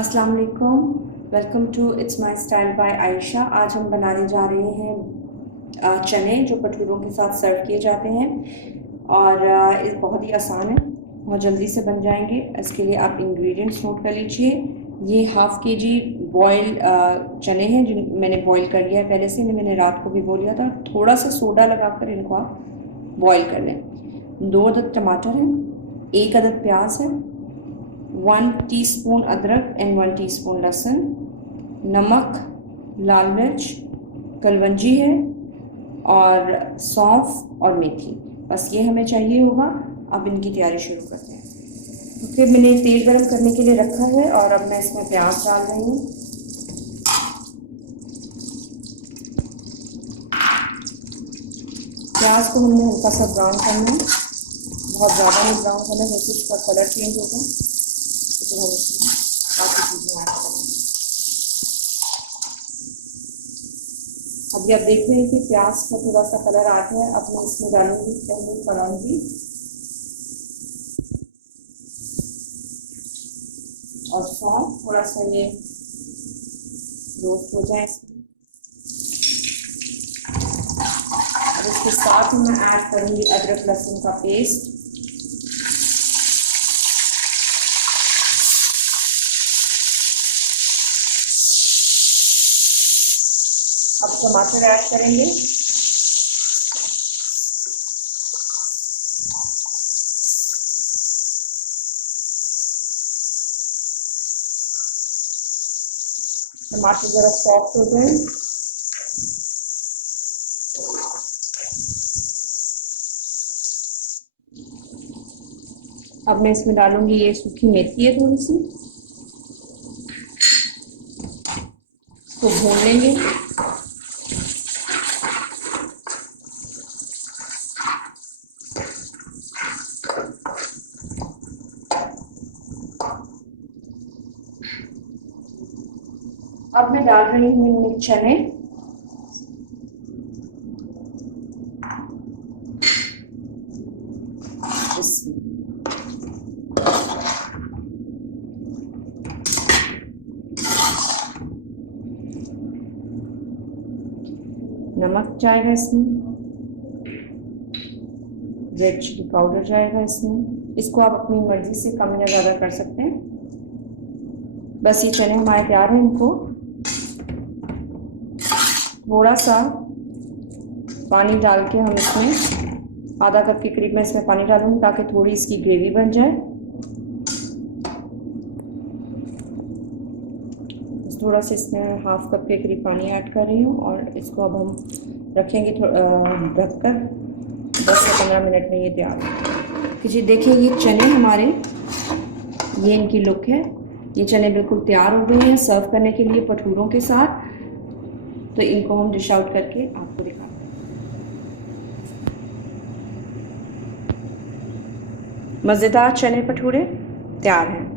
अस्सलाम वालेकुम, welcome to it's my style by Ayesha. आज हम बनाने जा रहे हैं चने जो भटूरों के साथ सर्व किए जाते हैं और ये बहुत ही आसान है, बहुत जल्दी से बन जाएंगे। इसके लिए आप इंग्रेडिएंट्स नोट कर लीजिए। ये ½ kg बॉयल चने हैं जिन मैंने बॉईल कर लिया है पहले से। इन्हें मैंने रात को भिगो लिया था। थोड़ा सा सोडा लगाकर इनको आप बॉईल कर लें। 2 अदद टमाटर हैं, 1 अदद प्याज है, 1 टीस्पून अदरक एंड 1 टीस्पून लहसुन, नमक, लाल मिर्च, कलवंजी है और सौंफ और मेथी। बस ये हमें चाहिए होगा। अब इनकी तैयारी शुरू करते हैं। फिर मैंने तेल गरम करने के लिए रखा है और अब मैं इसमें प्याज डाल रही हूँ। प्याज को हमने हल्का सा ब्राउन करना है, बहुत ज़्यादा नहीं ब्राउन करना, जैसे इसका कलर चेंज होगा तो हम इसमें काफ़ी चीज़ें ऐड करेंगे। अभी आप देख रहे हैं कि प्याज का थोड़ा सा कलर आ गया है। अब मैं इसमें डालूंगी पहले कलौंजी और सौंफ। थोड़ा सा ये रोस्ट हो जाए और इसके साथ मैं ऐड करूंगी अदरक लहसुन का पेस्ट। अब टमाटर ऐड करेंगे। टमाटर जरा सॉफ्ट हो जाए अब मैं इसमें डालूंगी ये सूखी मेथी है थोड़ी सी, इसको भून लेंगे। अब मैं डाल रही हूँ इनमें चने। नमक जाएगा इसमें, रेड चिली पाउडर जाएगा इसमें। इसको आप अपनी मर्जी से कम या ज़्यादा कर सकते हैं। बस ये चने हमारे तैयार हैं। इनको थोड़ा सा पानी डाल के हम इसमें आधा कप के करीब मैं इसमें पानी डालूंगी ताकि थोड़ी इसकी ग्रेवी बन जाए। थोड़ा सा इसमें ½ कप के करीब पानी ऐड कर रही हूँ और इसको अब हम रखेंगे ढककर 10 से 15 मिनट में ये तैयार हो। जी देखिए ये चने हमारे, ये इनकी लुक है। ये चने बिल्कुल तैयार हो गए हैं सर्व करने के लिए भटूरों के साथ। तो इनको हम डिश आउट करके आपको दिखाते हैं। मज़ेदार चने भटूरे तैयार हैं।